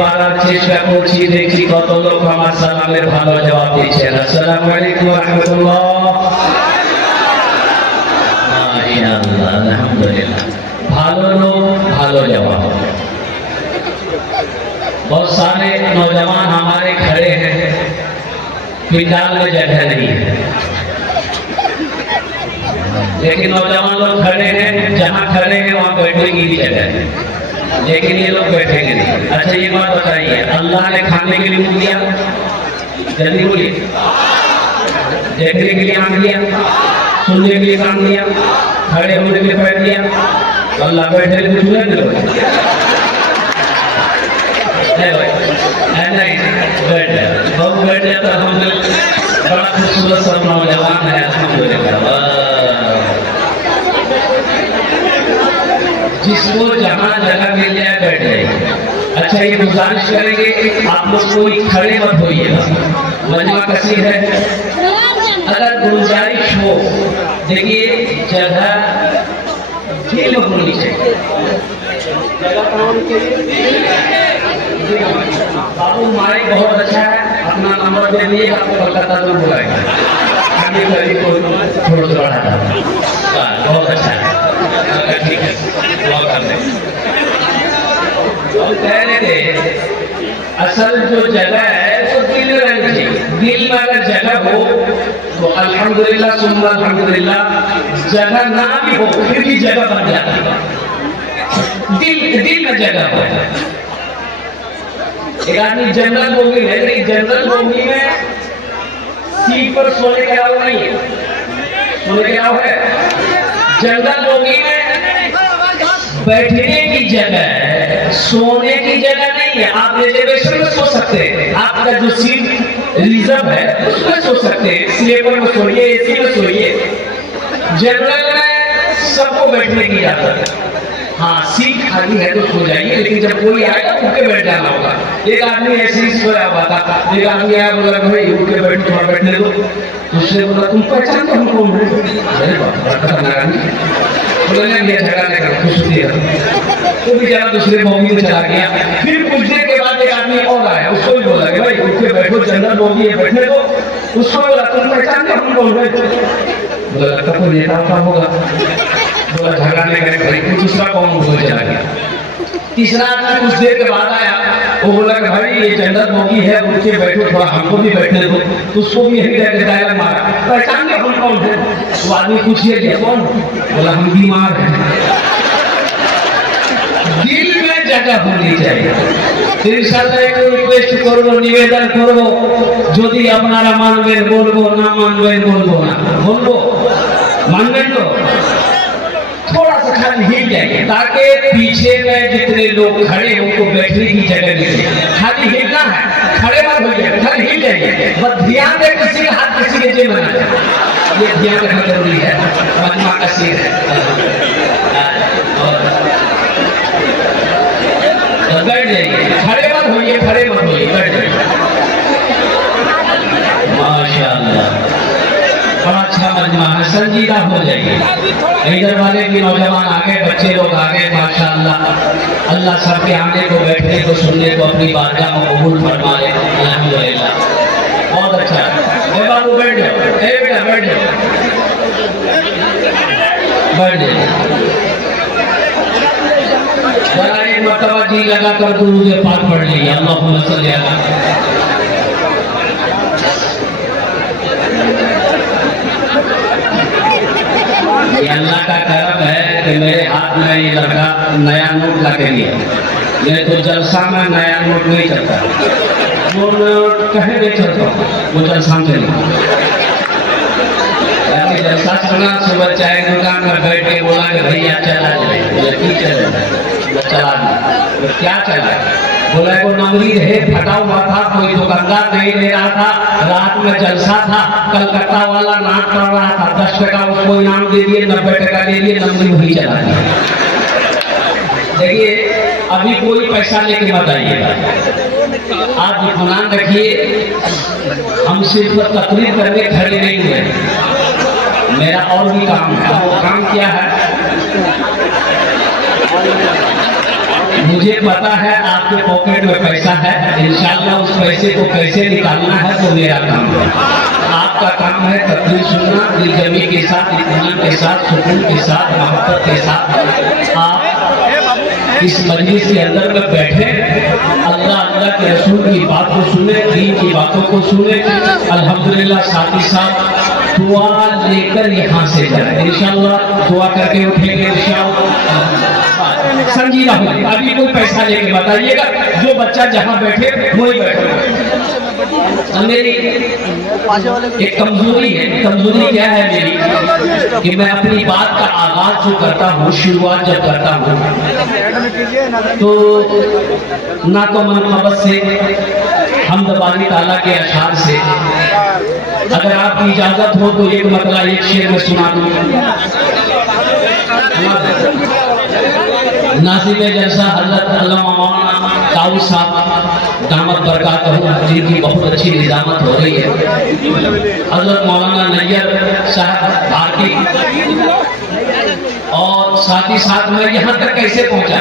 পারার চেষ্টা করছি, দেখছি কত লোক আমার সালামের ভালো জবাব দিচ্ছেন। আসসালামু আলাইকুম ওয়া রাহমাতুল্লাহ। মাশাআল্লাহ, আলহামদুলিল্লাহ। ভালো लोग ভালো जवाब। बहुत सारे नौजवान हमारे खड़े हैं, फिलहाल में जगह नहीं है, लेकिन नौजवान लोग खड़े हैं, जहाँ खड़े हैं वहाँ बैठने की जगह है, लेकिन ये लोग बैठेंगे नहीं। अच्छा ये बात बताइए, अल्लाह ने खाने के लिए दिया, जल्दी बोलिए, देखने के लिए आंख दिया, सुनने के लिए कान दिया, खड़े होने के लिए पैर दिया, तो अल्लाह बैठे कुछ नहीं बैठ बहुत बैठ जाता। हम बड़ा खूबसूरत सब नौजवान है, जिसको जहाँ जगह मिल जाए बैठ जाएगी। अच्छा ये गुजारिश करेंगे आप लोग कोई खड़े मत होइएगा, मजमा कसी है। अगर गुजारिश हो, देखिए जगह खेल होनी चाहिए, जगह कहाँ होनी चाहिए। बाबू माइक बहुत अच्छा है, अपना नंबर दे दिए, आपको कलकत्ता में बुलाएंगे, आगे कभी को थोड़ा सा बढ़ा था, बहुत अच्छा है, ठीक है, दुआ कर दें। हम कह रहे थे असल जो जगह है तो दिल में रहनी चाहिए। दिल में अगर जगह हो तो अल्हम्दुलिल्लाह सुम्मा अल्हम्दुलिल्लाह, जगह ना भी हो फिर भी जगह बन जाती है। दिल में जगह हो। एक आदमी जनरल बोगी है, लेकिन जनरल बोगी में सीट पर सोने का अलाउ नहीं है, सोने का अलाउ है। जनरल बोगी में बैठने की जगह है, सोने की जगह नहीं है। आप रिजर्वेशन में सो सकते हैं, आपका जो सीट रिजर्व है उसमें सो सकते हैं, स्लीपर में सोइए, एसी में सोइए। जनरल में सबको बैठने की इजाजत है। हाँ सीट खाली है तो सो जाइए, लेकिन जब कोई आएगा उठ के बैठ जाना होगा। एक आदमी ऐसे ही सोया हुआ था, एक आदमी आया बोला भाई उठ के बैठ, थोड़ा बैठने दो। दूसरे बोला तुम पहचानते हम कौन है? अरे बाप बोले झगड़ा नहीं कर, खुश दिया तो बेचारा दूसरे बोगी में चला गया। फिर कुछ देर के बाद एक आदमी और आया, उसको भी बोला कि भाई उठ के बैठो, जनरल बोगी है बैठने दो। उसको बोला तुम पहचानते हम कौन है? बोला लगता कोई नेता का होगा। बोला झगड़ा नहीं करे भाई, दूसरा कौन बोल चला गया। तीसरा आदमी कुछ देर के बाद आया, वो बोला कि भाई ये जनरल बोगी है, उठ के बैठो, थोड़ा हमको भी बैठने दो। तो उसको भी यही डायलॉग मारा, पहचान के हम कौन है? वो आदमी पूछिए कौन? बोला हम बीमार हैं। दिल में जगह होनी चाहिए। इंशाल्लाह एक रिक्वेस्ट करबो, निवेदन करबो, যদি আপনারা মানবেন বলবো, না মানবেন বলবো না, বলবো मानवें तो थोड़ा सा खाली हिल जाएंगे, ताकि पीछे में जितने लोग खड़े हैं उनको बैठने की जगह मिले। खाली हिलना है, खड़े मत हो जाए, खाली हिल जाएंगे। बस ध्यान दे किसी का हाथ किसी के जेब में ना जाए, ये ध्यान रखना जरूरी है। मजमा कसीर है, बैठ जाइए, खड़े मत होइए, खड़े मत होइए, बैठ जाइए। माशाअल्लाह बड़ा अच्छा मजमा है, संजीदा हो जाइए। इधर वाले भी नौजवान आगे, बच्चे लोग आगे, माशाअल्लाह। अल्लाह सबके आने को, बैठने को, सुनने को अपनी बारगाह में कबूल फरमाए। अल्हम्दुलिल्लाह बहुत अच्छा। ए बाबू बैठ जाओ, ए बेटा बैठ जाओ, बैठ जाइए। जरा एक मर्तबा जी लगा कर दुरूद पाक पढ़ लीजिए। अल्लाहुम्मा सल्ली अला अल्लाह का करम है कि मेरे हाथ में ये लड़का नया नोट ला के लिया। नहीं तो जलसा में नया नोट नहीं चलता, वो नोट कहीं नहीं चलता, वो जलसा में चलेगा। जलसा सुना, सुबह चाय दुकान में बैठ के बोला कि भैया चला जाए। बोले ठीक चलेगा, चला दिया। क्या चला? बोला वो नंबरी है फटा हुआ था, कोई दुकानदार नहीं ले रहा था, रात में जलसा था, कलकत्ता वाला नाक कर रहा था, 10 टका उसको इनाम दे दिए, 90 टका दे दिए, नंबरी वही चला दिया। देखिए अभी कोई पैसा लेके मत आइएगा, आप इत्मीनान रखिए। हम सिर्फ तकरीर करने खड़े नहीं हुए, मेरा और भी काम है। वो काम क्या है? मुझे पता है आपके पॉकेट में पैसा है, इंशाल्लाह उस पैसे को कैसे निकालना है तो मेरा काम है। आपका काम है तकरीर सुनना, दिलजमी के साथ, इत्मीनान के साथ, सुकून के साथ, मोहब्बत के साथ आप इस मजलिस के अंदर में बैठे, अल्लाह अल्लाह के रसूल की बात को सुने, दीन की बातों को सुने। अल्हम्दुलिल्लाह साथ ही साथ दुआ लेकर यहाँ से जाए, इंशाल्लाह दुआ करके उठेंगे इंशाल्लाह। संजीदा हो, अभी कोई पैसा लेके बताइएगा, जो बच्चा जहाँ बैठे वही बैठे। मेरी एक कमजोरी है, कमजोरी क्या है मेरी कि मैं अपनी बात का आगाज जो करता हूँ, शुरुआत जब करता हूँ तो ना तो मोहब्बत से, हमद बारी ताला के अशार से, अगर आपकी इजाजत हो तो एक मतलब एक शेर में सुना दूँ। नासिब जलसा हजरत अल्लामा मौलाना दाऊद साहब दामद बरकातहू, जिनकी बहुत अच्छी निजामत हो रही है, हजरत मौलाना नैयर साहब भारती, और साथ ही साथ मैं यहाँ तक कैसे पहुँचा।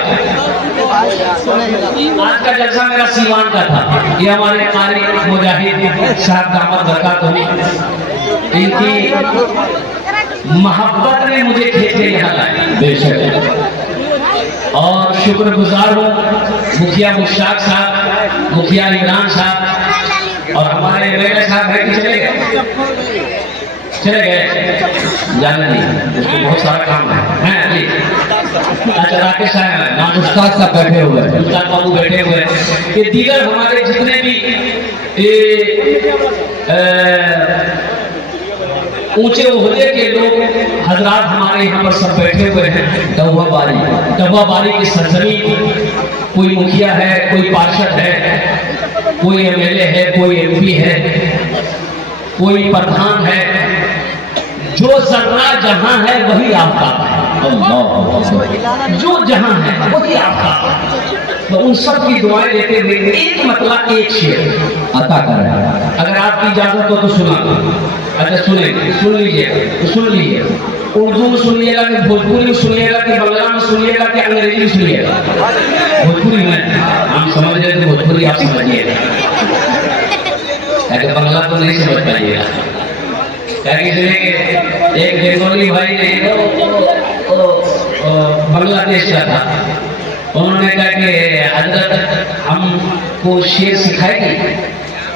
आज का जलसा मेरा सीवान का था, ये हमारे कारी मुजाहिद साहब दामद बरकातहू, इनकी मोहब्बत ने मुझे खींच के यहाँ लाया बेशक, और शुक्रगुजार हूँ मुखिया मुश्ताक साहब, मुखिया इमरान साहब, और हमारे एमएलए साहब है कि चले गए, चले गए, जाना नहीं, उसको बहुत सारा काम है जी। अच्छा राकेश साहब, मुश्ताक साहब बैठे हुए हैं, मुश्ताक बाबू बैठे हुए हैं, ये दीगर हमारे जितने भी ऊंचे ओहदे के लोग हजरात हमारे यहाँ पर सब बैठे हुए हैं। डब्बा बारी की सरजमीन, कोई मुखिया है, कोई पार्षद है, कोई एमएलए है, कोई एमपी है, कोई प्रधान है, जो जर्रा जहां है वही आपका है, जो जहां है वही आपका है। तो उन सब की दुआएं लेते हुए एक मतलब एक शेर अता कर रहा है, अगर आपकी इजाजत हो तो सुना दो। अच्छा सुनेंगे, सुन लीजिए, तो सुन लीजिए, उर्दू में सुनिएगा कि भोजपुरी में सुनिएगा कि बंगला में सुनिएगा कि अंग्रेजी में सुनिएगा। भोजपुरी में हम समझ रहे तो भोजपुरी आप समझिएगा, अगर बंगला तो नहीं समझ पाइएगा। एक बेंगोली भाई ने बांग्लादेश का था, उन्होंने कहा कि हजरत हमको शेर सिखाएगी,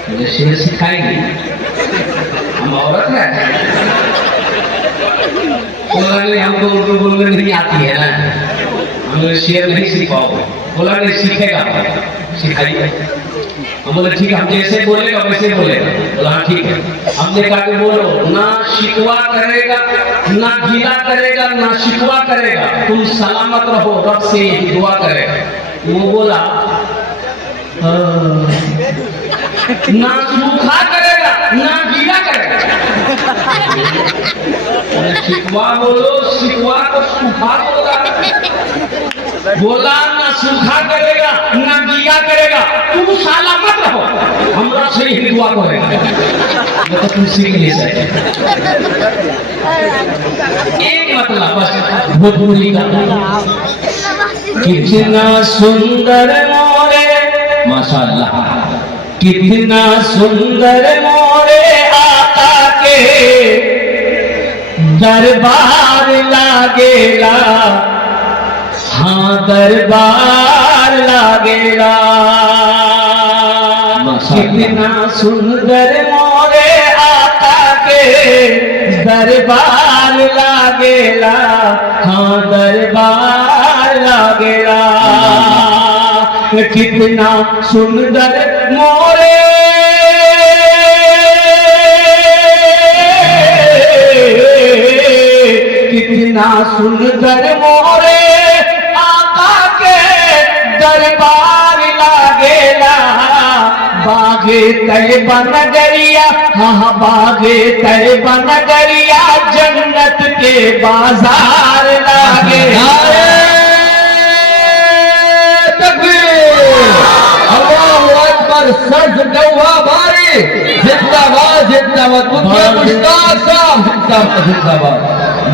मुझे शेर सिखाएगी, हम औरत है, हमको उर्दू बोलने नहीं आती है ना, हमें शेर नहीं सिखाओगे। बोला नहीं सीखेगा, सिखाइए। हम बोले ठीक है, हम जैसे बोलेगा वैसे बोलेगा। बोला ठीक है। हमने कहा कि बोलो, ना शिकवा करेगा, ना गिला करेगा, ना शिकवा करेगा, तुम सलामत रहो, रब से यही दुआ करेगा। वो बोला ना सूखा करेगा, ना गीला करेगा। शिकवा बोलो, शिकवा को सूखा बोला, ना सूखा करेगा, ना गीला करेगा, तुम सलामत रहो, हमरा से ही दुआ करेगा। तो तुम सीख नहीं सकते। एक मतलब बस भोजपुरी का, कितना सुंदर मोरे, माशाअल्लाह, कितना सुंदर मोरे आका के दरबार लागेला, हाँ दरबार लागेला। कितना सुंदर मोरे आका के दरबार लागेला, हाँ दरबार लागेला। कितना सुंदर मोरे कितना सुंदर मोरे आका के दरबार लागेला। बागे तैयबा नगरिया, हाँ बागे तैयबा नगरिया, जन्नत के बाजार लागेला। सर्द गौवा भारी जिंदाबाद, जिंदाबाद मुखिया मुश्ताक साहब जिंदाबाद, जिंदाबाद।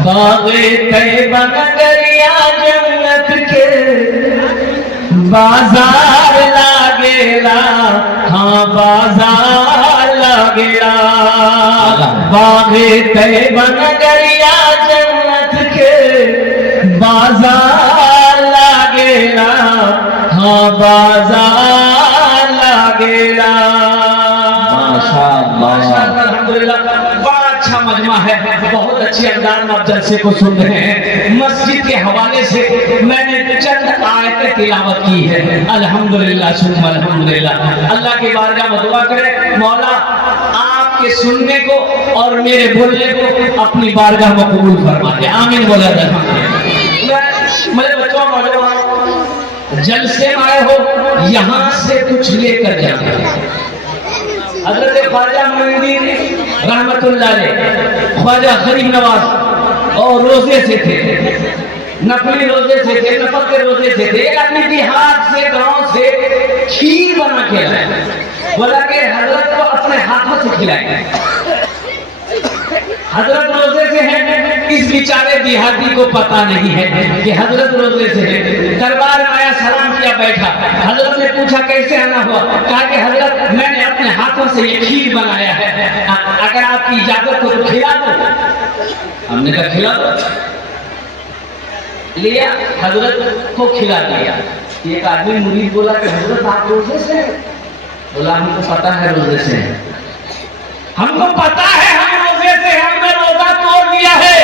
बागे तैयबा नगरिया, जन्नत के बाजार लागेला, हाँ बाजार लागेला, बागे तय बन गरिया जन्नत के बाजार लागेला, हाँ बाजार लागेला। माशाअल्लाह, अल्हम्दुलिल्लाह, बड़ा अच्छा मजमा है, बहुत अच्छे अंदाज में आप जलसे को सुन रहे हैं। मस्जिद के हवाले से मैंने चंद आयतें तिलावत की है। अल्हम्दुलिल्लाह सुम्मा अल्हम्दुलिल्लाह। अल्लाह की बारगाह में दुआ करें, मौला आपके सुनने को और मेरे बोलने को अपनी बारगाह में कबूल फरमा दे। आमीन बोला जाए। मेरे बच्चों नौजवान जलसे में आए हो, यहाँ से कुछ लेकर जाना। हजरत ख्वाजा मोइनुद्दीन रहमतुल्लाह अलैह ख्वाजा गरीब नवाज और रोजे से थे, नकली रोजे से थे, नफल के रोजे से थे। एक आदमी बिहार से गांव से खीर बना के लाए, बोला कि हजरत को अपने हाथों से खिलाए। हजरत रोजे से है, इस बेचारे देहाती को पता नहीं है कि हजरत रोजे से है। दरबार में आया, सलाम किया, बैठा। हजरत ने पूछा कैसे आना हुआ? कहा कि हजरत मैंने अपने हाथों से ये खीर बनाया है, अगर आपकी इजाजत हो तो खिला दो। हमने कहा खिला दो। लिया, हजरत को खिला दिया। एक आदमी मुरीद बोला कि हजरत आप रोजे से? बोला हमको पता है रोजे से, हमको पता है हम रोजे से, हमने रोजा तोड़ लिया है।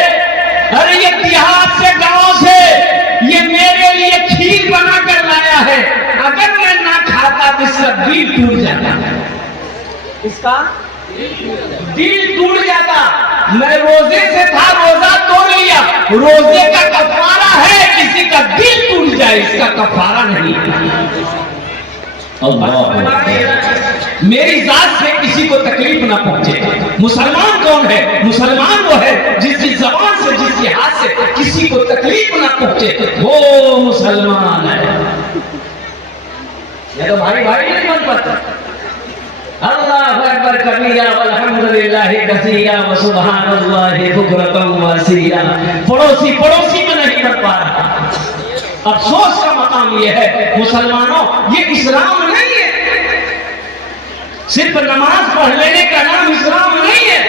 अरे ये बिहार से गांव से ये मेरे लिए खीर बना कर लाया है, अगर मैं ना खाता तो इसका दिल टूट जाता। इसका दिल टूट जाता। मैं रोजे से था, रोजा तोड़ लिया, रोजे का कफारा है किसी का दिल टूट जाए, इसका कफारा नहीं। मेरी जात से किसी को तकलीफ ना पहुंचे। मुसलमान कौन है? मुसलमान वो है जिसकी जबान से, जिसके हाथ से किसी को तकलीफ ना पहुंचे, वो मुसलमान है। ये तो भाई भाई नहीं बन पाता। अल्लाहु अकबर कबीरा वल्हम्दुलिल्लाहि कसीरा व सुब्हानल्लाहि बुकरतम व असीला। पड़ोसी पड़ोसी में नहीं बन पा रहा। अफसोस का मकाम यह है मुसलमानों, ये इस्लाम नहीं है। सिर्फ नमाज पढ़ लेने का नाम इस्लाम नहीं है,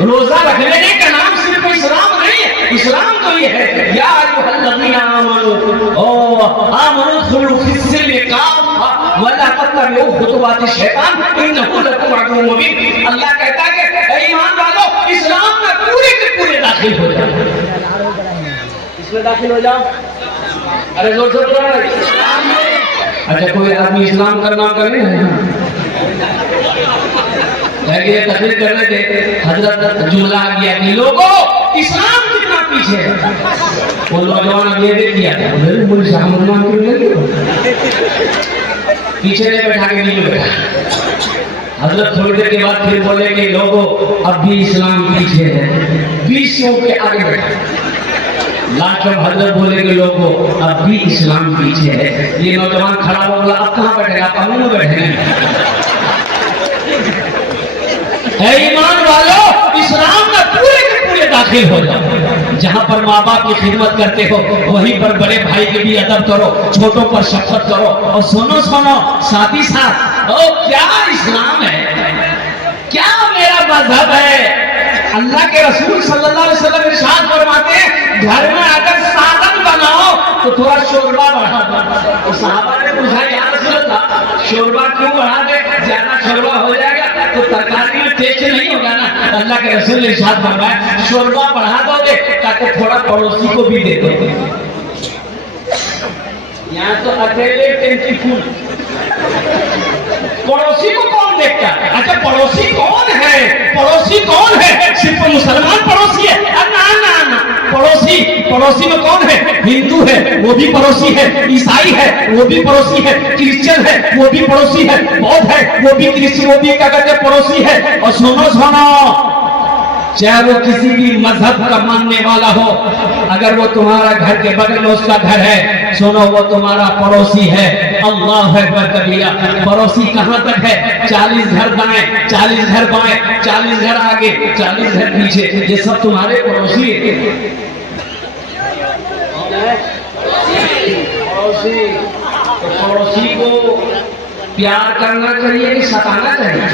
रोजा रख लेने का नाम सिर्फ इस्लाम नहीं है। इस्लाम तो ये है या अय्युहल्लज़ीना आमनू खुलू फिस्सिल्मि काफ़ा वला तत्तबिऊ खुतुवाति शैतान इन्नहु लकुम अदुव्वुम मुबीन। अल्लाह कहता है कि ईमान वालों, इस्लाम में पूरे के पूरे दाखिल हो जाओ। इसमें दाखिल हो जाओ। अरे जोर से बोलो। अच्छा, कोई आदमी इस्लाम का नाम कर रहे हैं? ये तकलीफ कर रहे थे, हजरत जुमला आ गया कि लोगों इस्लाम कितना पीछे है। वो नौजवान अब ये देख लिया, पीछे नहीं बैठा के नहीं बैठा। हजरत थोड़ी देर के बाद फिर बोले कि लोगों अब भी इस्लाम पीछे है, 20 के आगे बैठा। लास्ट में हजरत बोले कि लोगों अब भी इस्लाम पीछे है। ये नौजवान खड़ा हो बोला अब कहाँ बैठेगा? आप कानून में बैठेंगे। ईमान वालों, इस्लाम में पूरे के पूरे दाखिल हो जाओ। जहाँ पर माँ बाप की खिदमत करते हो वहीं पर बड़े भाई के भी अदब करो, छोटों पर शफकत करो। और सुनो सुनो साथ ही साथ, ओ क्या इस्लाम है, क्या मेरा मजहब है। अल्लाह के रसूल सल्लल्लाहु अलैहि वसल्लम इरशाद फरमाते हैं, घर में अगर सालन बनाओ तो थोड़ा शोरबा बढ़ा दो। तो सहाबा ने पूछा या रसूल अल्लाह, शोरबा क्यों बढ़ा दे? ज्यादा शोरबा हो जाएगा तो तरकारी में टेस्ट नहीं होगा ना। अल्लाह के रसूल ने इरशाद फरमाया, शोरबा बढ़ा दोगे ताकि थोड़ा पड़ोसी को भी दे दो। यहाँ तो अकेले टेंटी फूल, पड़ोसी को कौन देखता है? अच्छा, पड़ोसी कौन है? पड़ोसी कौन है? सिर्फ मुसलमान पड़ोसी है? ना ना ना, पड़ोसी में कौन है? हिंदू है वो भी पड़ोसी है, ईसाई है वो भी पड़ोसी है, क्रिश्चियन है वो भी पड़ोसी है, बौद्ध है वो भी क्रिश्चियन, वो भी क्या कहते हैं पड़ोसी है। और सुनो सुनो, चाहे वो किसी भी मजहब का मानने वाला हो, अगर वो तुम्हारा घर के बगल में उसका घर है, सुनो वो तुम्हारा पड़ोसी है। अल्लाह अकबर कबीरा। पड़ोसी कहां तक है? 40 घर दाएं, 40 घर बाएं, 40 घर आगे, 40 घर पीछे, ये सब तुम्हारे पड़ोसी है। पड़ोसी प्यार करना चाहिए कि सताना चाहिए?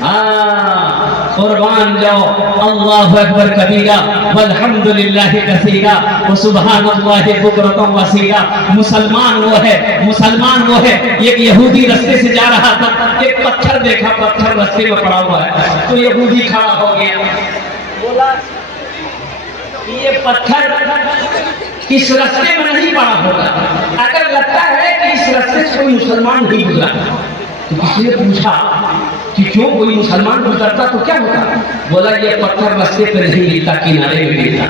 हाँ, कुर्बान जाओ। अल्लाहु अकबर कबीरा वल्हम्दुलिल्लाहि कसीरा व सुब्हानल्लाहि बुकरतम वसीला। मुसलमान वो है एक यहूदी रास्ते से जा रहा था, एक पत्थर देखा, पत्थर रास्ते में पड़ा हुआ है, तो यहूदी खड़ा हो गया, बोला ये पत्थर इस रास्ते में नहीं पड़ा होगा, अगर लगता है कि इस रास्ते से कोई मुसलमान नहीं गुजरा, तो किसी ने पूछा कि क्यों कोई मुसलमान गुजरता तो क्या होता? बोला ये पत्थर रास्ते पर नहीं मिलता, किनारे में मिलता।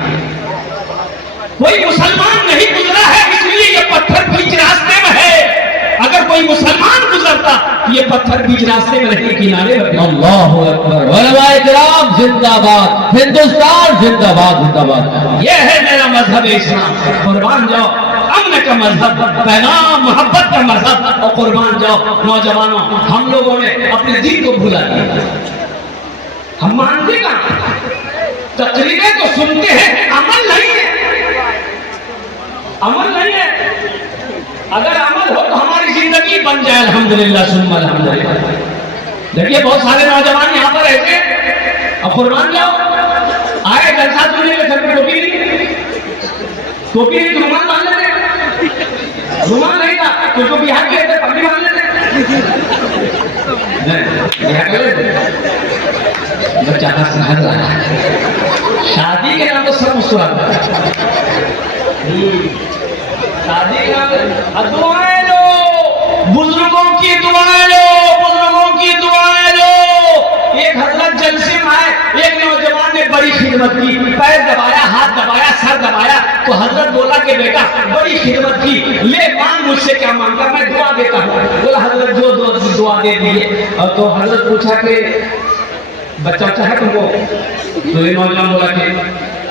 कोई मुसलमान नहीं गुजरा है इसलिए ये पत्थर बीच रास्ते में है, अगर कोई मुसलमान गुजरता ये पत्थर बीच रास्ते में नहीं, किनारे में। अल्लाहु अकबर, उलमाए किराम जिंदाबाद, हिंदुस्तान जिंदाबाद जिंदाबाद। ये है मेरा मजहब इस्लाम। कुर्बान जाओ, अमन का मजहब, पैगाम मोहब्बत का मजहब। और कुर्बान जाओ नौजवानों, हम लोगों ने अपने दीन को भुला दिया, हम मानते का तकरीरें तो सुनते हैं, अमल नहीं है, अमल नहीं है। अगर अमल हो तो हमारी जिंदगी बन जाए। अल्हम्दुलिल्लाह सुम्मा अल्हम्दुलिल्लाह। देखिए बहुत सारे नौजवान यहाँ पर रहते हैं, और कुर्बान जाओ आए जलसा सुनने के सर पे टोपी नहीं, रुमाल बांध लेते, रुमाल नहीं था तो बिहार के लेते, पगड़ी बांध लेते, बच्चा हंस रहा है। शादी के नाम तो सब मुस्कुराते हैं, शादी के नाम दुआएं लो, बुजुर्गों की दुआएं लो, बुजुर्गों की दुआएं लो। एक हजरत जलसे में आए, एक नौजवान ने बड़ी खिदमत की, पैर दबाया, हाथ दबाया, सर दबाया, तो हजरत बोला कि बेटा बड़ी खिदमत की, ले मांग, मुझसे क्या मांगता, मैं दुआ देता हूँ। बोला हजरत जो दुआ दे दिए। और तो हजरत पूछा कि बच्चा चाहे तुमको? तो ये नौजवान बोला कि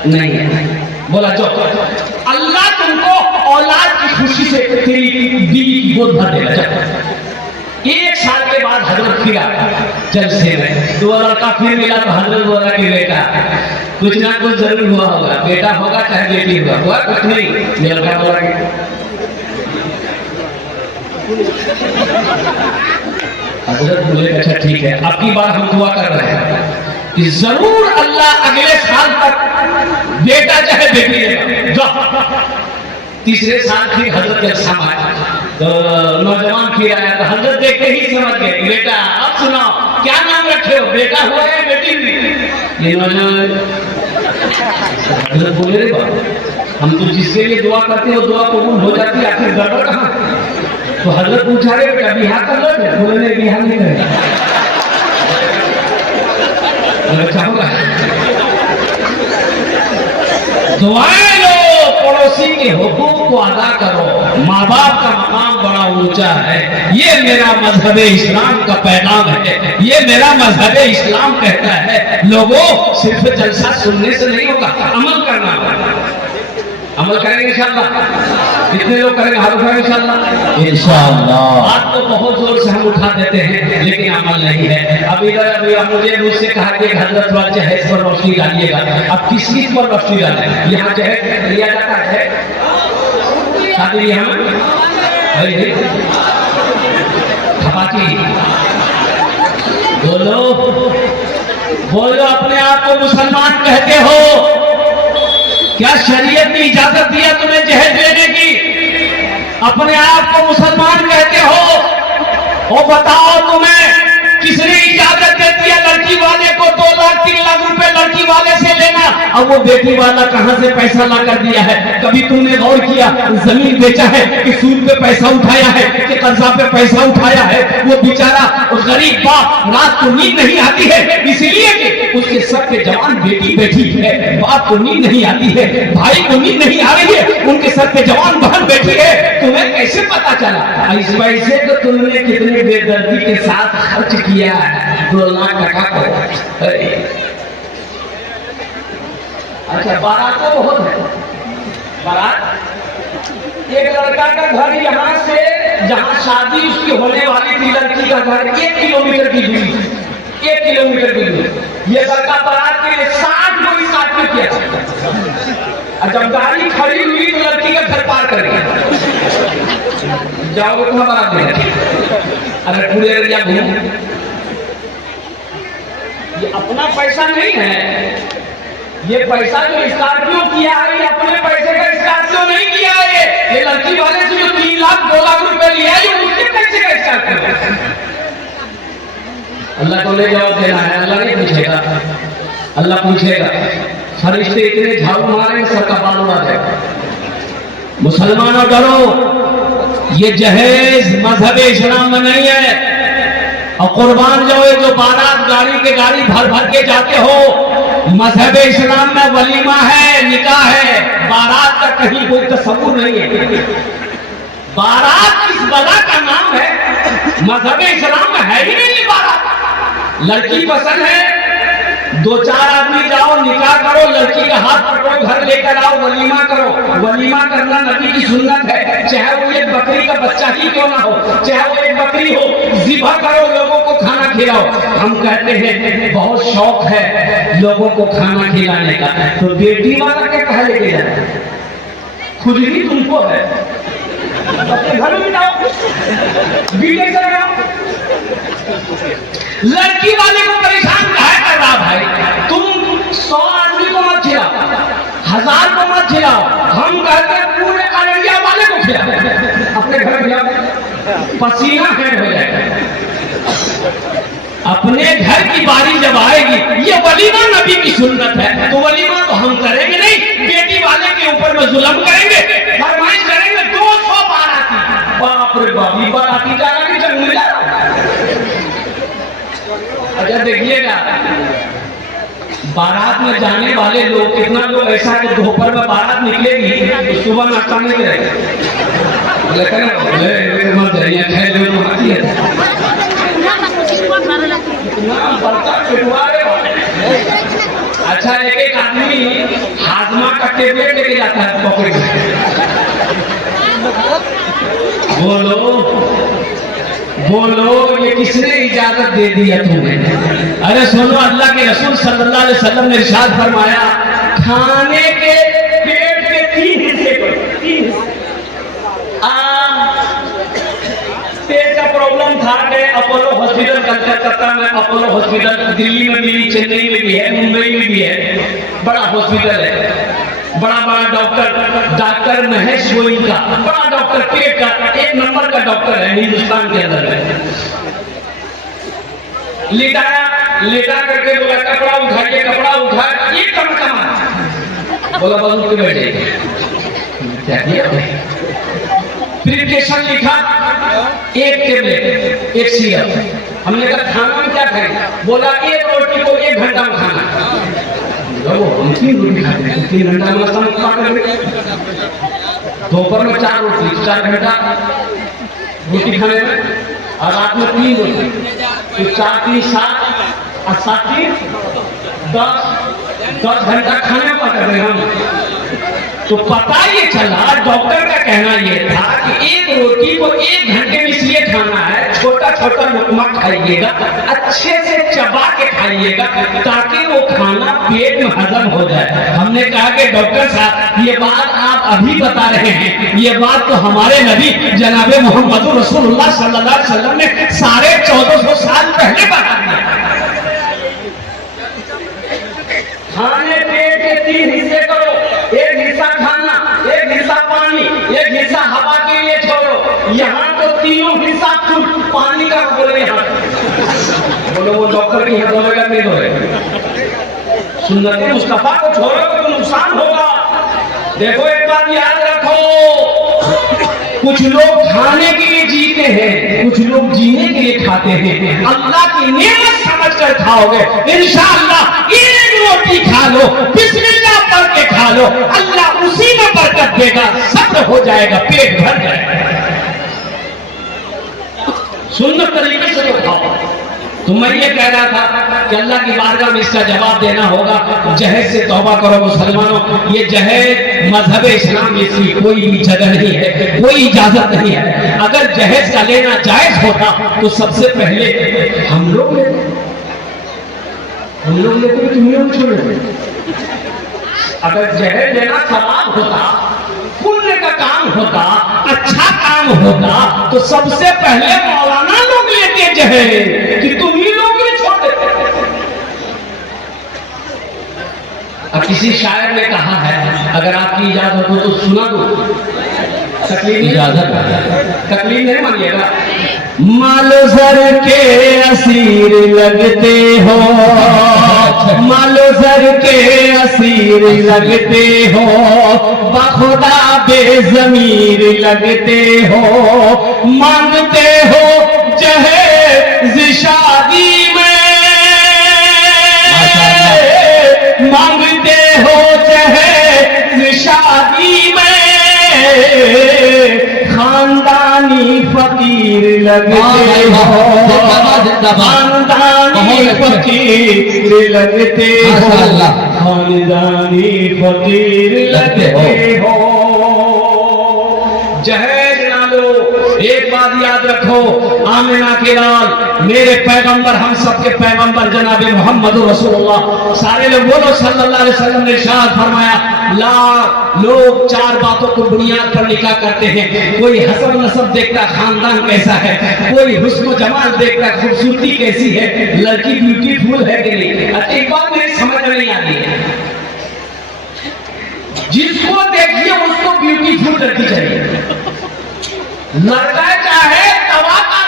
नहीं है। बोला जो अल्लाह तुमको औलाद की खुशी से तेरी बीवी की गोद भर देगा। एक साल के बाद हजरत फिर आया जलसे में, दो लड़का फिर मिला, तो हजरत बोला कि बेटा कुछ ना कुछ जरूर हुआ होगा, बेटा होगा चाहे बेटी होगा, हुआ कुछ नहीं। लड़का बोला हजरत बोले अच्छा ठीक है, अब की बार हम दुआ कर रहे हैं कि जरूर अल्लाह अगले साल तक बेटा चाहे बेटी देगा। तीसरे साल फिर हजरत जलसा में आया, तो नौजवान फिर आया, तो हजरत देखते ही समझ गए, बेटा अब सुनाओ क्या नाम रखे हो, बेटा हुआ है बेटी हुई? ये नौजवान हजरत बोले रे बाबा, हम तो जिसके लिए दुआ करते हैं वो दुआ कबूल हो जाती है, आखिर गड़बड़ कहाँ? तो हजरत पूछा रे बेटा बिहार कर लो? बोले बिहार नहीं करेगा। अच्छा होगा, दुआएं लो, पड़ोसी के हुकूक को अदा करो, माँ बाप का मकाम बड़ा ऊंचा है। ये मेरा मजहब इस्लाम का पैगाम है, ये मेरा मजहब इस्लाम कहता है लोगों सिर्फ जलसा सुनने से नहीं होगा, अमल करना होगा। अमल करेंगे इंशाअल्लाह। कितने लोग करेंगे? हाथ उठाएंगे इंशाअल्लाह। इंशाअल्लाह। हाथ तो बहुत जोर से हम उठा देते हैं लेकिन अमल नहीं है। अभी मुझसे कहा कि हजरत वाले जहेज पर रोशनी डालिएगा। अब किस चीज पर रोशनी डालें? यहाँ जहेज लिया जाता है शादी यहाँ खपाती। बोलो अपने आप को मुसलमान कहते हो? क्या शरीयत ने इजाजत दिया तुम्हें जहेज लेने की? अपने आप को मुसलमान कहते हो? और बताओ तुम्हें किसने इजाजत दे दिया लड़की वाले को 2 लाख 3 लाख रुपए लड़की वाले से लेना? अब वो बेटी वाला कहां से पैसा ला कर दिया है? कभी तुमने गौर किया जमीन बेचा है कि सूद पे पैसा उठाया है कि कर्जा पे पैसा उठाया है? वो बेचारा गरीब बाप रात को नींद नहीं आती है इसलिए कि उसके सर पे जवान बेटी बैठी है। बाप को नींद नहीं आती है, भाई को नींद नहीं आ रही है, उनके सर पे जवान बहन बैठी है। तुम्हें कैसे पता चला? इस पैसे को तुमने कितने बेदर्दी के साथ खर्च किया है? 2 लाख टका को। अच्छा बारात तो बहुत है। बारात एक लड़का का घर यहाँ से जहाँ शादी उसकी होने वाली थी लड़की का घर 1 किलोमीटर की दूरी, 1 किलोमीटर की दूरी। ये लड़का बारात के लिए 60 को साथ में किया। जब गाड़ी खड़ी हुई तो लड़की का घर पार कर गया। जाओगे तो बारात में, अगर पूरे एरिया घूम, ये अपना पैसा नहीं है, ये पैसा जो स्कॉर्पियो किया है ये अपने पैसे का स्कॉर्पियो नहीं किया है, ये लड़की वाले से जो 3 लाख 2 लाख रुपए लिया है ये उसके पैसे का स्कॉर्पियो है। अल्लाह को ले जवाब देना है, अल्लाह नहीं पूछेगा, अल्लाह पूछेगा। फरिश्ते इतने झाड़ू मारेंगे सबका बाल उड़ा जाएगा। मुसलमानों डरो, ये जहेज मजहब इस्लाम में नहीं है। और कुर्बान जाओ जो बारात गाड़ी के गाड़ी भर भर के जाते हो, मजहब इस्लाम में वलीमा है, निकाह है, बारात का कहीं कोई तस्वुर नहीं है। बारात किस बला का नाम है, मजहब इस्लाम में है ही नहीं बारात। लड़की पसंद है, 2-4 आदमी जाओ, निकाह करो, लड़की का हाथ पकड़ो, घर लेकर आओ, वलीमा करो। वलीमा करना नबी की सुन्नत है, चाहे वो एक बकरी का बच्चा ही क्यों ना हो, चाहे वो एक बकरी हो, ज़िबा करो, लोगों को खाना खिलाओ। हम कहते हैं बहुत शौक है लोगों को खाना खिलाने का, तो बेटी वाला क्या कहा लेके जाना, खुद ही तुमको है, अपने घर में जाओ, बीटे कर जाओ। लड़की वाले को परेशान काहे कर रहा भाई, तुम 100 आदमी को मत खिलाओ, 1000 को मत खिलाओ, हम कहते हैं पूरे अररिया वाले को खिलाओ, अपने घर खिलाओ, पसीना है हो जाएगा। अपने घर की बारी जब आएगी, ये वलीमा नबी की सुन्नत है, तो वलीमा तो हम करेंगे नहीं, बेटी वाले के ऊपर में जुल्म करेंगे, फरमाइश करेंगे 200 बाराती। बाप रे बाप, बाराती जा रहा है कि जंगल जा रहा है। अच्छा देखिएगा, बारात में जाने वाले लोग, कितना लोग ऐसा है दोपहर में बारात निकलेगी तो सुबह नाश्ता नहीं करेगा, लेकिन मत जाइए, अच्छा एक आदमी हाजमा का टेबलेट लेके जाता है पॉकेट में। बोलो बोलो, ये किसने इजाजत दे दिया तुम्हें? अरे सुनो, अल्लाह के रसूल सल्लल्लाहु अलैहि वसल्लम ने इरशाद फरमाया, खाने के पेट के 3 हिस्से करो, 3 हिस्से। पेट का प्रॉब्लम था कि अपोलो हॉस्पिटल कलकत्ता में, अपोलो हॉस्पिटल दिल्ली में भी, चेन्नई में भी है, मुंबई में भी है, बड़ा हॉस्पिटल है, बड़ा बड़ा डॉक्टर महेश गोयनका, बड़ा डॉक्टर, पेट का 1 नंबर का डॉक्टर है हिंदुस्तान के अंदर में। लेटा करके बोला कपड़ा उठाइए, कपड़ा उठाया, ये कम बोला बस उठ के बैठे, क्या किया, प्रिपरेशन लिखा, 1 टेबलेट 1 सिरप। हमने कहा खाना में क्या खाएं, बोला 1 रोटी को 1 घंटा में खाना। हम 3 रोटी खाते हैं, 3 घंटा में दोपहर में 4 रोटी, 4 घंटा रोटी खाने में, और रात में 3 रोटी, तो 4 3 7 और 7 3 10 घंटा खाने पर कर रहे हम। तो पता ये चला, डॉक्टर का कहना ये था कि 1 रोटी को 1 घंटे में इसलिए खाना है, छोटा छोटा लुकमा खाइएगा, अच्छे से चबा के खाइएगा, ताकि वो खाना पेट में हजम हो जाए। हमने कहा कि डॉक्टर साहब, ये बात आप अभी बता रहे हैं, ये बात तो हमारे नबी जनाबे मोहम्मद रसूलुल्लाह सल्लल्लाहु अलैहि वसल्लम ने 1450 साल पहले बता दिया। खाने पेट के 3 हिस्से करो, 1 हिस्सा खाना, 1 हिस्सा पानी, 1 हिस्सा हवा के लिए छोड़ो। यहाँ तो 3 हिस्सा पानी का बोले, यहाँ बोलो वो डॉक्टर की यहाँ बोलेगा नहीं बोलेगा, सुन्नत मुस्तफा को छोड़ोगे तो नुकसान होगा। देखो एक बात याद रखो, कुछ लोग खाने के लिए जीते हैं, कुछ लोग जीने के लिए खाते हैं। अल्लाह की नेमत समझ कर खाओगे, इंशाअल्लाह 1 रोटी खा लो, बिस्मिल्लाह पढ़ के खा लो, अल्लाह उसी में बरकत देगा, सब्र हो जाएगा, पेट भर जाएगा। सुन्नत तरीके से तो खाओ। तो मैं ये कह रहा था कि अल्लाह की बारगाह में इसका जवाब देना होगा। जहेज से तौबा करो मुसलमानों, ये जहेज मजहब इस्लाम में इसकी कोई जगह नहीं है, कोई इजाजत नहीं है। अगर जहेज का लेना जायज होता तो सबसे पहले हम लोग लेते, तुम लोग छोड़े। अगर जहेज लेना सवाब होता, पुण्य का काम होता, अच्छा काम काम होता तो सबसे पहले मौलाना लोग लेते जहे कि तुम ही लोग ये छोड़ देते। अब किसी शायर ने कहा है, अगर आपकी इजाजत हो तो सुना दो। तकलीफ नहीं मानिएगा। मालो सर के असीर लगते हो, मालो सर के असीर लगते हो, बखुदा बेज़मीर लगते हो, मांगते हो जहेज शादी में, मांगते हो जहेज शादी में, खानदानी फकीर लगते हो, खानदानी फकीर लगते हो, खानदानी फकीर लगते हो। जहेज ना लो। एक बात याद रखो, आमिना के लाल मेरे पैगंबर, हम सबके पैगंबर जनाब मोहम्मद रसूलुल्लाह, सारे लोग बोलो सल्लल्लाहु अलैहि वसल्लम ने इरशाद फरमाया, लोग चार बातों को बुनियाद पर निकाह करते हैं। कोई हसब नसब देखता, खानदान कैसा है, कोई हुस्न जमाल देखता, खूबसूरती कैसी है, लड़की ब्यूटीफुल है कि नहीं। एक बात मेरी समझ में नहीं आती है, जिसको देखिए उसको ब्यूटीफुल लड़की चाहिए। लड़का चाहे तवा का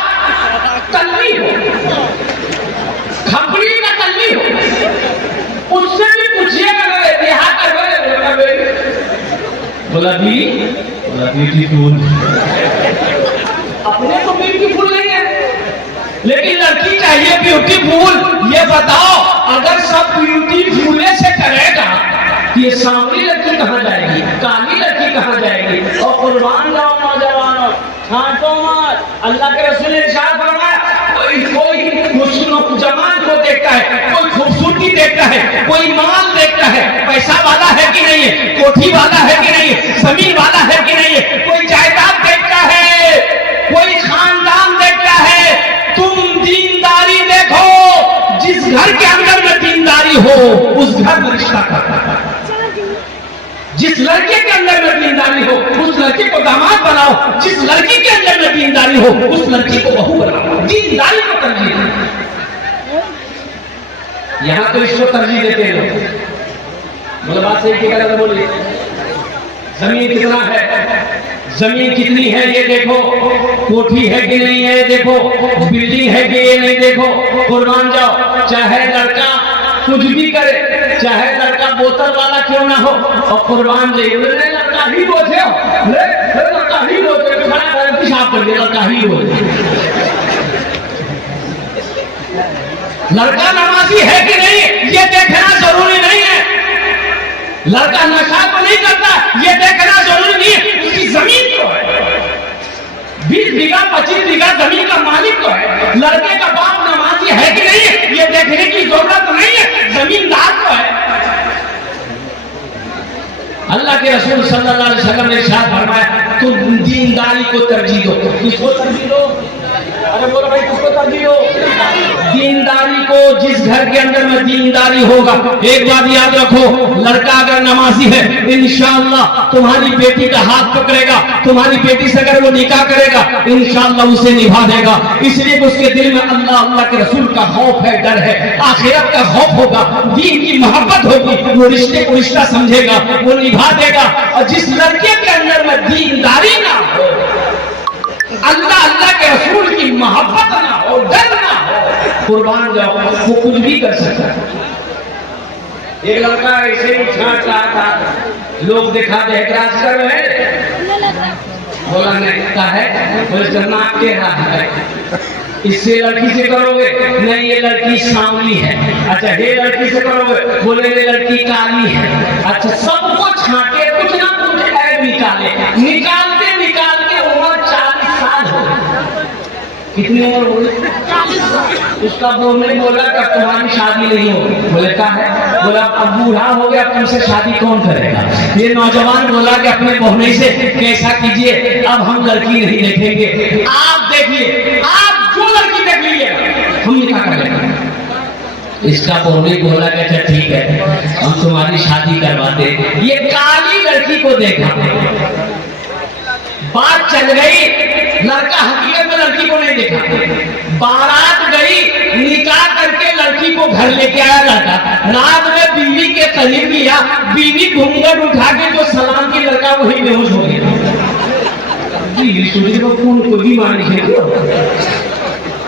तल्ली हो, खपड़ी का तल्ली हो, उससे भी पूछिएगा बिहार कर बोला ब्यूटीफुल। अपने तो ब्यूटीफुल नहीं है, लेकिन लड़की चाहिए ब्यूटीफुल। ये बताओ, अगर सब ब्यूटीफुल से करेगा, ये सांवली लड़की कहाँ जाएगी, काली लड़की कहाँ जाएगी? और कुर्बान जाओ नौजवानों, छांटो मत। अल्लाह के रसूल ने इरशाद फरमाया, कोई हुस्न जमाल को देखता है, कोई खूबसूरती देखता है, कोई माल देखता है, पैसा वाला है कि नहीं है, कोठी वाला है कि नहीं है, जमीन वाला है कि नहीं है, कोई जायदाद देखता है, कोई खानदान देखता है। तुम दीनदारी देखो, जिस घर के अंदर में दीनदारी हो उस घर में रिश्ता करता। जिस लड़के के अंदर में दीनदारी हो उस लड़के को दामाद बनाओ, जिस लड़की के अंदर में दीनदारी हो उस लड़की को बहू बनाओ। दीनदारी को तरजीह दो। यहां तो इसको तरजीह देते हैं लोग। बोलो बात सही क्या गलत बोलिए। जमीन कितना है, जमीन कितनी है ये देखो, कोठी है कि नहीं है देखो, बिल्डिंग है कि ये नहीं देखो। कुर्बान जाओ, चाहे लड़का कुछ भी करे, चाहे लड़का बोतल वाला क्यों ना हो, और कुर्बान जाइए लड़का ही बोझे हो, लड़का ही बोझे, पेशाब कर दे, लड़का ही बोझे। लड़का नमाजी है कि नहीं ये देखना जरूरी नहीं है, लड़का नशा तो नहीं करता ये देखना जरूरी नहीं है, उसकी जमीन तो है, 20 बीघा 25 बीघा जमीन का मालिक तो है। लड़के का बाप नमाजी है कि नहीं ये देखने की जरूरत नहीं है, जमींदार तो है। अल्लाह के रसूल सल्लल्लाहु अलैहि वसल्लम ने इरशाद फरमाया, तुम दीनदारी को तरजीह दो। किसको तरजीह दो? अरे बोलो भाई, किसको तरजीह दो? दीनदारी को। जिस घर के अंदर में दीनदारी होगा, एक बात याद रखो, लड़का अगर नमाजी है इंशाअल्लाह तुम्हारी बेटी का हाथ पकड़ेगा, तुम्हारी बेटी से अगर वो निकाह करेगा इंशाअल्लाह उसे निभा देगा। इसलिए उसके दिल में अल्लाह अल्लाह के रसूल का खौफ है, डर है, आखिरत का खौफ होगा, दीन की मोहब्बत होगी, वो रिश्ते को रिश्ता समझेगा, वो निभा देगा। और जिस लड़के के अंदर में दीनदारी ना हो, अल्लाह अल्लाह के रसूल की मोहब्बत ना हो, डर ना हो, कुर्बान जाओ, वो कुछ भी कर सकता है। एक लड़का ऐसे ही छांट रहा था, लोग दिखाते एतराज कर रहे हैं, बोला नहीं का है, बोले नाक के रहा है, इससे लड़की से करोगे नहीं ये लड़की सांवली है, अच्छा ये लड़की से करोगे बोले ये लड़की काली है। अच्छा सबको छांटे, कुछ ना कुछ ऐब निकाले, निकालते निकालते उम्र 40 साल हो। कितनी उम्र हो गई? उसका वो ने बोला कि तुम्हारी शादी नहीं होगी। बोले का है? बोला अब बूढ़ा हो गया, तुमसे शादी कौन करेगा? ये नौजवान बोला कि अपने बहने से कैसा कीजिए, अब हम लड़की नहीं देखेंगे, आप देखिए, आप जो लड़की देख लीजिए हम निकाह कर लेंगे। इसका पौने बोला कि अच्छा ठीक है हम तुम्हारी शादी करवाते। ये काली लड़की को देखा, बात चल गई, लड़का हकीकत में लड़की को नहीं देखा, बारात गई, निकाह करके लड़की को घर लेके आया लड़का, रात में बीवी के करीब लिया, बीवी घूंघट उठा के जो सलाम की लड़का वही बेहोश हो गया। बीवी सोची को कौन को भी मारी है,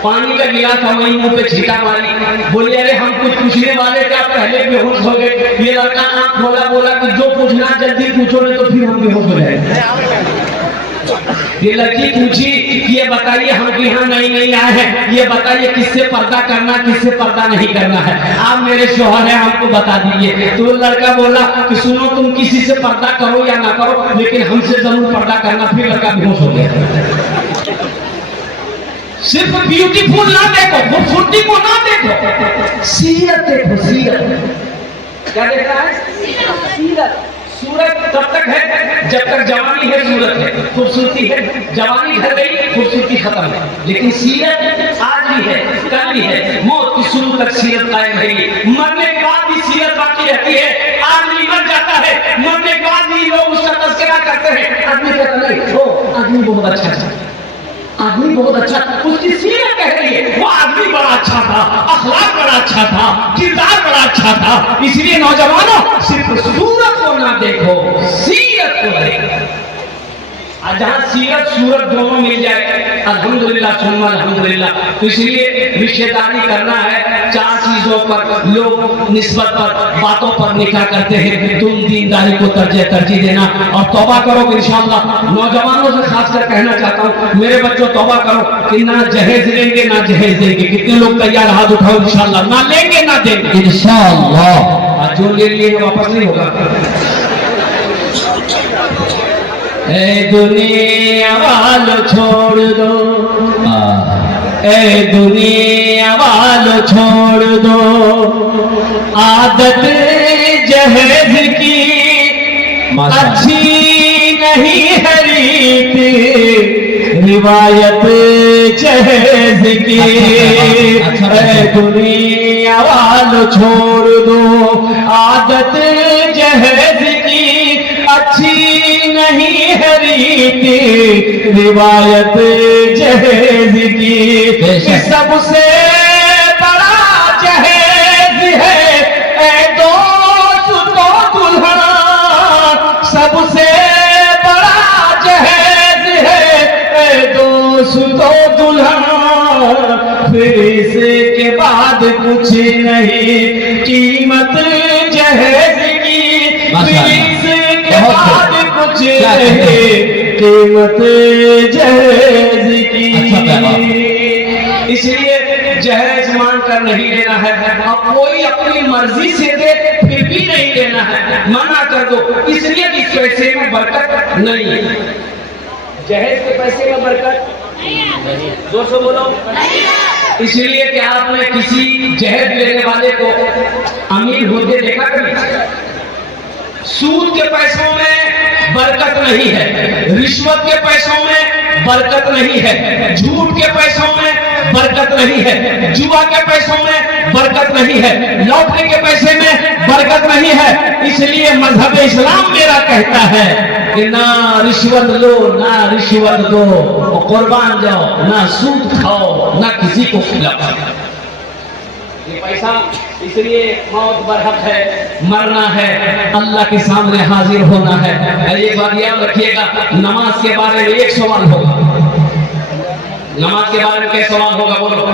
पानी का गिलास था वही मुंह पे छींटा मारी, बोले अरे हम कुछ पूछने वाले थे, आप पहले बेहोश हो गए। ये लड़का आंख खोला, बोला कि जो पूछना जल्दी पूछो नहीं तो फिर हम बेहोश हो जाएंगे। ये लड़की पूछी कि ये बताइए हम यहाँ नहीं आए हैं, ये बताइए किससे पर्दा करना किससे पर्दा नहीं करना है, आप मेरे शौहर हैं हमको बता दीजिए। तो लड़का बोला कि सुनो तुम किसी से पर्दा करो या ना करो लेकिन हमसे जरूर पर्दा करना। फिर लड़का बेहोश हो गया। सिर्फ ब्यूटीफुल ना देखो, खूबसूरती को ना देखो, सीरत देखो, सीरत। क्या देख रहा है? सीरत। सूरत तब तक है जब तक जवानी है, सूरत है, खूबसूरती है। जवानी ढल गई, खूबसूरती खत्म है। लेकिन सीरत आज भी है, कल भी है, मौत की शुरू तक सीरत कायम रहेगी। मरने के बाद भी सीरत बाकी रहती है। आदमी मर जाता है, मरने के बाद भी लोग उसका तस्करा करते हैं। आदमी कहता है ओ आदमी बहुत अच्छा था, आदमी बहुत अच्छा, उसकी सीरत कह रही है वो आदमी बड़ा अच्छा था, अखलाक बड़ा अच्छा था, किरदार बड़ा अच्छा था। इसलिए नौजवानों सिर्फ सूरत को ना देखो, सीरत को देखो। आज जहां सीरत सूरत दोनों मिल जाए अल्हम्दुलिल्लाह सुम्मा अल्हम्दुलिल्लाह। तो इसलिए रिश्तेदारी करना है, 4 चीजों पर लोग निस्बत पर बातों पर निकाह करते हैं। तुम दीनदारी को तरजीह देना और तौबा करो कि इंशाअल्लाह। नौजवानों से खासकर कहना चाहता हूँ मेरे बच्चों तौबा करो कि ना जहेज लेंगे ना जहेज देंगे। कितने लोग तैयार हाथ उठाओ इंशाअल्लाह, ना लेंगे ना देंगे इंशाअल्लाह। जो ले लिए वापस नहीं होगा। ए दुनिया वालों छोड़ दो, ए दुनिया वालों छोड़ दो आदत जहेज की, अच्छी नहीं है रीत रिवायत जहेज की। ए दुनिया वालों छोड़ दो आदत जहेज की, अच्छी नहीं है रीति रिवायत जहेज की। सबसे बड़ा जहेज है ए दोस्त तो दुल्हन, सबसे बड़ा जहेज है ए दोस्त तो दुल्हन। फिर इसके बाद कुछ नहीं कीमत जहेज की, फिर इसके बाद कुछ नहीं कीमत जहेज की। इसलिए जहेज मान कर नहीं लेना है। अब कोई अपनी मर्जी से दे फिर भी नहीं लेना है, मना कर दो। इसलिए कि पैसे में बरकत नहीं है, जहेज के पैसे में बरकत दोस्तों बोलो इसलिए कि आपने किसी जहेज लेने वाले को अमीर होते देखा कभी? सूद के पैसों में बरकत नहीं है, रिश्वत के पैसों में बरकत नहीं है, झूठ के पैसों में बरकत नहीं है, जुआ के पैसों में बरकत नहीं है, लौटने के पैसे में बरकत नहीं है। इसलिए मजहब इस्लाम मेरा कहता है कि ना रिश्वत लो ना रिश्वत दो, कुर्बान जाओ, ना सूद खाओ ना किसी को खिलाओ। ये पैसा इसलिए मौत बरहक है, मरना है, अल्लाह के सामने हाजिर होना है। एक बात याद रखिएगा, नमाज के बारे में एक सवाल होगा। नमाज के बारे में क्या सवाल होगा बोलो?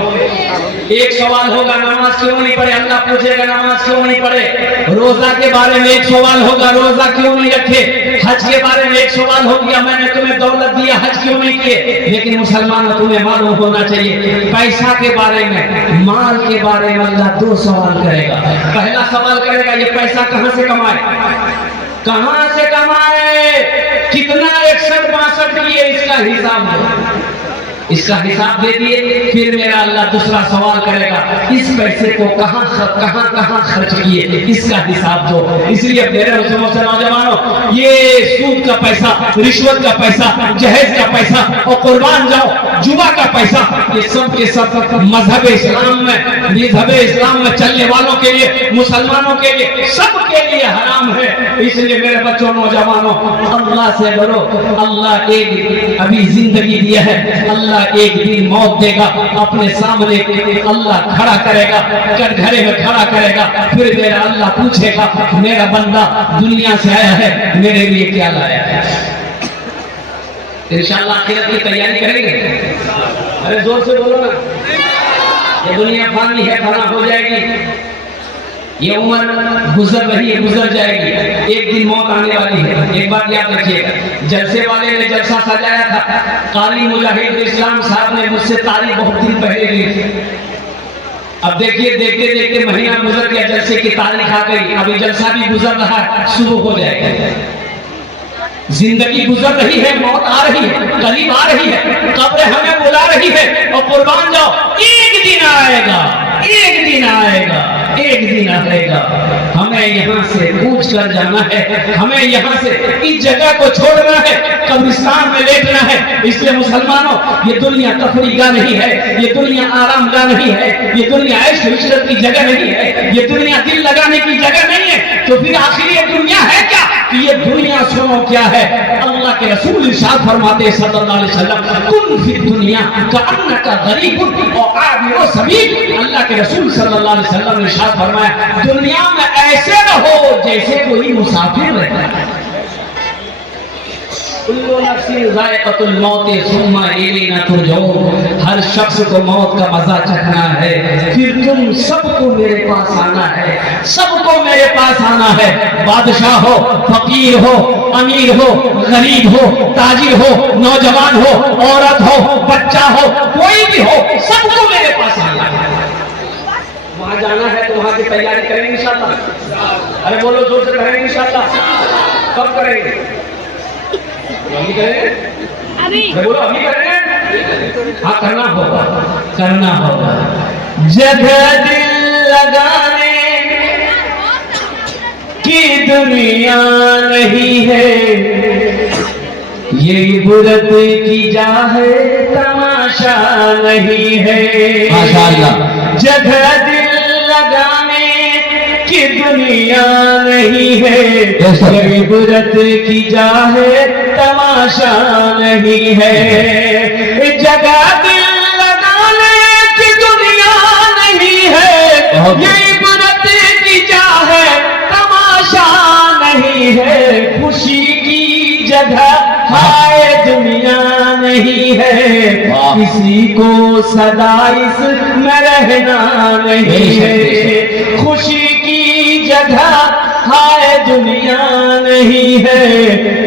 एक सवाल होगा, नमाज क्यों नहीं पढ़े? अल्लाह पूछेगा नमाज क्यों नहीं पढ़े। रोजा के बारे में एक सवाल होगा, रोजा क्यों नहीं रखे। हज के बारे में एक सवाल हो गया, मैंने तुम्हें दौलत दिया, हज क्यों नहीं किए। लेकिन मुसलमान तुम्हें मालूम होना चाहिए, पैसा के बारे में, माल के बारे में अल्लाह 2 सवाल करेगा। पहला सवाल करेगा ये पैसा कहां से कमाए, कहां से कमाए, कितना 61-62 किए, इसका हिसाब है। इसका हिसाब दे दिए, फिर मेरा अल्लाह दूसरा सवाल करेगा, इस पैसे को कहां कहां खर्च किए, इसका हिसाब दो। इसलिए मेरे मुस्लिमों से नौजवानों, ये सूद का पैसा, रिश्वत का पैसा, जहेज का पैसा और कुर्बान जाओ जुआ का पैसा, ये सब के सब मजहब इस्लाम में चलने वालों के लिए, मुसलमानों के लिए, सबके लिए हराम है। इसलिए मेरे बच्चों, नौजवानों, अल्लाह से डरो। अल्लाह एक अभी जिंदगी दिया है, अल्लाह एक दिन मौत देगा, अपने सामने अल्लाह खड़ा करेगा, कटघरे में खड़ा करेगा, फिर मेरा अल्लाह पूछेगा, मेरा बंदा दुनिया से आया है, मेरे लिए क्या लाया है। इंशाअल्लाह आखिरत की तैयारी करेंगे। अरे जोर से बोलो ना। ये दुनिया फानी है, फना हो जाएगी, ये उम्र गुजर रही है, गुजर जाएगी, एक दिन मौत आने वाली है। एक बात याद रखिएगा, जलसे वाले ने जलसा सजाया था, कारी मुजाहिद इस्लाम साहब ने मुझसे तारीख बहुत दिन पहले ली थी। अब देखिए, देखते देखते महीना गुजर गया, जलसे की तारीख आ गई, अभी जलसा भी गुजर रहा है, शुरू हो जाएगा। जिंदगी गुजर रही है, मौत आ रही है, करीब आ रही है, कब्र हमें बुला रही है, और कुर्बान जाओ, एक दिन आएगा, एक दिन आएगा, एक दिन आएगा, हमें यहाँ से पूछ कर जाना है, हमें यहाँ से इस जगह को छोड़ना है, कब्रिस्तान में लेटना है। इसलिए मुसलमानों, ये दुनिया तफरीगा नहीं है, ये दुनिया आरामगाह नहीं है, ये दुनिया ऐश इशरत की जगह नहीं है, ये दुनिया दिल लगाने की जगह नहीं है। तो फिर आखिर ये दुनिया है क्या? कि ये दुनिया सुनो क्या है। अल्लाह के रसूल इरशाद फरमाते सल्लल्लाहु अलैहि वसल्लम, कुन फी दुनिया कअन्नका गरीबुन और आबिरु सबील। अल्लाह के रसूल सल्लल्लाहु अलैहि वसल्लम ने इरशाद फरमाया, दुनिया में ऐसे रहो जैसे कोई मुसाफिर रहता है। हर शख्स को मौत का मजा चखना है, फिर तुम सबको मेरे पास आना है, सबको मेरे पास आना है। बादशाह हो, फकीर हो, अमीर हो, गरीब हो, ताजिर हो, नौजवान हो, औरत हो, बच्चा हो, कोई भी हो, सबको मेरे पास आना है। वहां जाना है तो वहां की तैयारी करेंगे इंशाअल्लाह। अरे बोलो जोर से, करेंगे इंशाअल्लाह। कब करेंगे? अभी करेंगे? अभी बोलो, अभी करेंगे? हाँ, करना होगा, करना होगा। जगह दिल लगाने की दुनिया नहीं है, ये इबरत की जा है, तमाशा नहीं है। माशाअल्लाह। जगह दिल लगाने की दुनिया नहीं है, ये इबरत की जा है, तमाशा नहीं है। जगह दिल लगाने की दुनिया नहीं है, ये इबरत की जा है, तमाशा नहीं है। खुशी की जगह हाय दुनिया नहीं है, किसी को सदा इसमें रहना नहीं है। खुशी की जगह हाय दुनिया नहीं है,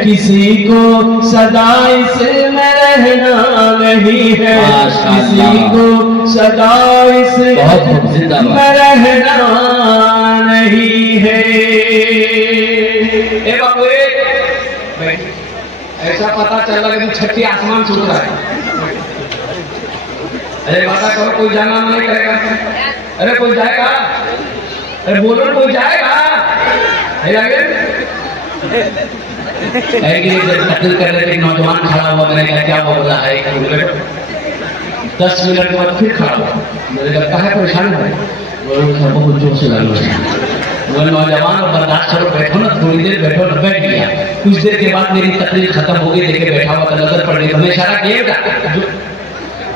किसी को सदा इसमें रहना नहीं है, किसी को सदा इसमें रहना नहीं है। ऐसा पता चल रहा है कि छठी आसमान सुन रहा है। अरे पता करो, कोई जाना नहीं करेगा? अरे कोई जाएगा? अरे बोलो, कोई जाएगा? तकलीफ कर रहे थे, नौजवान खड़ा हुआ, मैंने कहा क्या बोल रहा है? 10 मिनट के बाद फिर खड़ा हुआ, मैंने कहा है परेशान है? बहुत जोर से लगा। वो नौजवान और बर्दाश्त करो, बैठो ना, थोड़ी देर बैठो ना। बैठ गया। कुछ देर के बाद मेरी तकलीफ खत्म हो गई, देखे बैठा हुआ, नजर पड़ गई, हमें इशारा किएगा,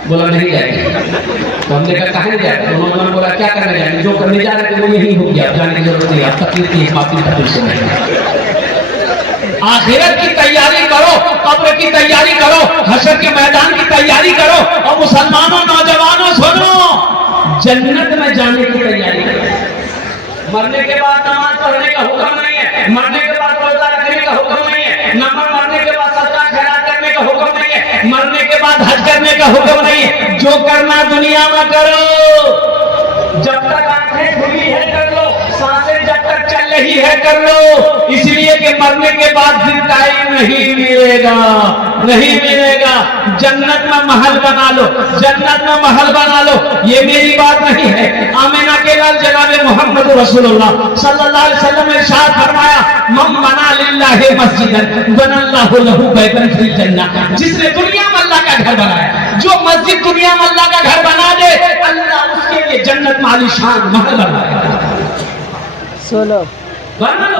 बोला नहीं जाएगा। तो हमने कहा कहाँ नहीं जाएगा? तो उन्होंने बोला क्या करने जाएंगे? जो करने जा रहे थे वो यही हो गया, जाने की जरूरत नहीं, आप तकलीफ की काफी तकलीफ से नहीं। आखिरत की तैयारी करो, कब्र की तैयारी करो, हशर के मैदान की तैयारी करो। और मुसलमानों, नौजवानों, सुनो, जन्नत में जाने की तैयारी करो। मरने के बाद नमाज पढ़ने का हुक्म नहीं है, मरने के बाद रोजा रखने का हुक्म नहीं है, नमाज मरने के बाद सदका खैरात करने का हुक्म नहीं है, मरने के बाद हज करने का हुक्म नहीं है। जो करना दुनिया में करो, जब तक आंखें खुली है कर लो, सांसें जब तक तक चल रही है कर लो, इसलिए कि मरने के बाद जिंदाई नहीं मिलेगा, नहीं मिलेगा। जन्नत में महल बना लो, जन्नत में महल बना लो, ये मेरी बात नहीं है। आमिना के लाल जनाब मोहम्मद रसूलुल्लाह सल्लल्लाहु अलैहि वसल्लम ने इरशाद फरमाया, मन बना लिल्लाहि मस्जिदन बनल्लाहु लहु बैतन फिल जन्नह। जिसने दुनिया में अल्लाह का घर बनाया, जो मस्जिद दुनिया में अल्लाह का घर बना दे, अल्लाह उसके लिए जन्नत में आलीशान महल बनाएगा। सोलो बना लो।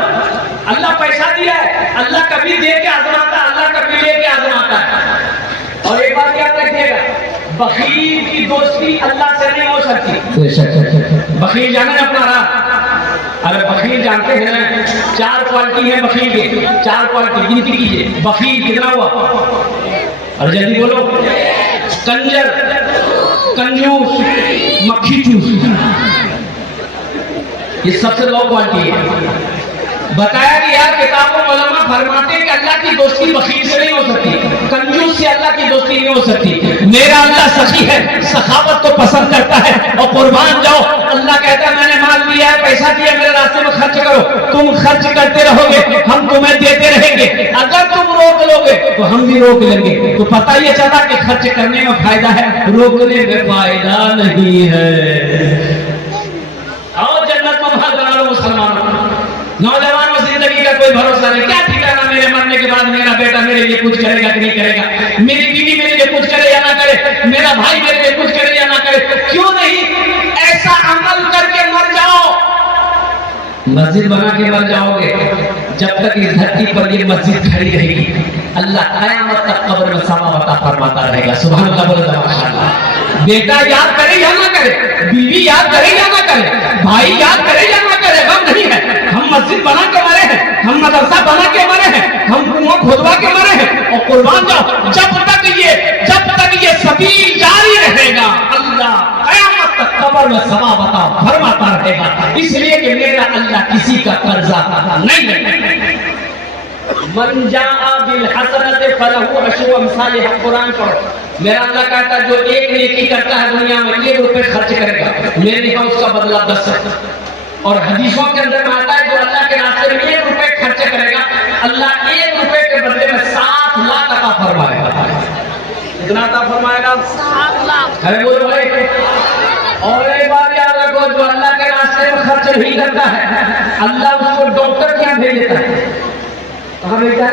अल्लाह पैसा दिया है, अल्लाह कभी दे के आजमाता, अल्लाह कभी ले के आजमाता है। और एक बात याद रखिएगा, बखील की दोस्ती अल्लाह से नहीं हो सकती। बखील जाने ना अपना राह, अरे बखील जानते हैं ना, 4 क्वालिटी है बखील के, 4 क्वालिटी गिनती कीजिए। बखील कितना हुआ, और जल्दी बोलो। कंजर, कंजूस, मक्खी चूस, ये सबसे लो क्वालिटी है। बताया गया किताबों में उलमा फरमाते हैं कि अल्लाह की दोस्ती बखील से नहीं हो सकती, कंजूस से अल्लाह की दोस्ती नहीं हो सकती। मेरा अल्लाह सखी है, सखावत को पसंद करता है। और कुर्बान जाओ, अल्लाह कहता है मैंने माल दिया है, पैसा दिया, मेरे रास्ते में खर्च करो। तुम खर्च करते रहोगे, हम तुम्हें देते रहेंगे। अगर तुम रोक लोगे तो हम भी रोक लेंगे। तो पता ये चला कि खर्च करने में फायदा है, रोकने में फायदा नहीं है। आओ जन्नत में महल बना लो मुसलमानों। नौजवानों, जिंदगी का कोई भरोसा नहीं, क्या ठिकाना मेरे मरने के बाद मेरा बेटा मेरे लिए कुछ करेगा कि नहीं करेगा, मेरी बीवी मेरे लिए कुछ करे या ना करे, मेरा भाई मेरे लिए कुछ करे या ना करे। क्यों नहीं ऐसा अमल करके मर जाओ, मस्जिद बना के मर जाओगे। जब तक इस धरती पर ये मस्जिद खड़ी रहेगी, अल्लाह कयामत तक कब्र में समावता फरमाता रहेगा। सुभान अल्लाह, बोलो माशाअल्लाह। बेटा याद करे या ना करे, बीवी याद करे या ना करे, भाई याद करे या ना करे, गम नहीं है। हम मस्जिद बना के मरे हैं, हम मदरसा बना के मरे हैं, हम कुआं खोदवा के मरे हैं। और कुर्बान जाओ, जब तक ये सबील जारी रहेगा, अल्लाह कयामत तक कब्र में समावता फरमाता रहेगा। इसलिए कि मेरा अल्लाह किसी का कर्जा नहीं है। मन जाआ बिल हसनत फलहु अशरु अमसालिहा, कुरान पढ़ो। मेरा अल्लाह कहता है जो एक नेकी करता है दुनिया में, 1 रुपए खर्च करेगा, मेरे यहाँ उसका बदला 10 है। और हदीसों के अंदर आता है जो अल्लाह के रास्ते में 1 रुपए खर्च करेगा, अल्लाह 1 रुपए के बदले में 7 लाख अता फरमाएगा। कितना अता फरमाएगा? 7 लाख। अरे बोलो भाई। और एक बात याद रखो, जो अल्लाह के रास्ते में खर्च नहीं करता है, अल्लाह उसको डॉक्टर क्या भेज देता है? कहाँ भेजता है?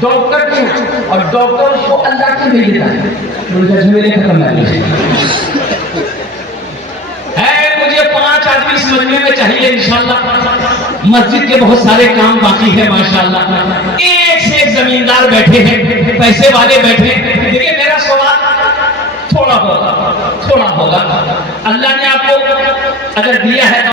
डॉक्टर के। और डॉक्टर उसको अल्लाह की भेज देता है। झमेले खत्म है। मुझे 5 आदमी इस मजमे में चाहिए इंशाअल्लाह। मस्जिद के बहुत सारे काम बाकी है माशाअल्लाह। एक से एक जमींदार बैठे हैं, पैसे वाले बैठे हैं। देखिए मेरा सवाल थोड़ा होगा, अल्लाह ने आपको अगर दिया है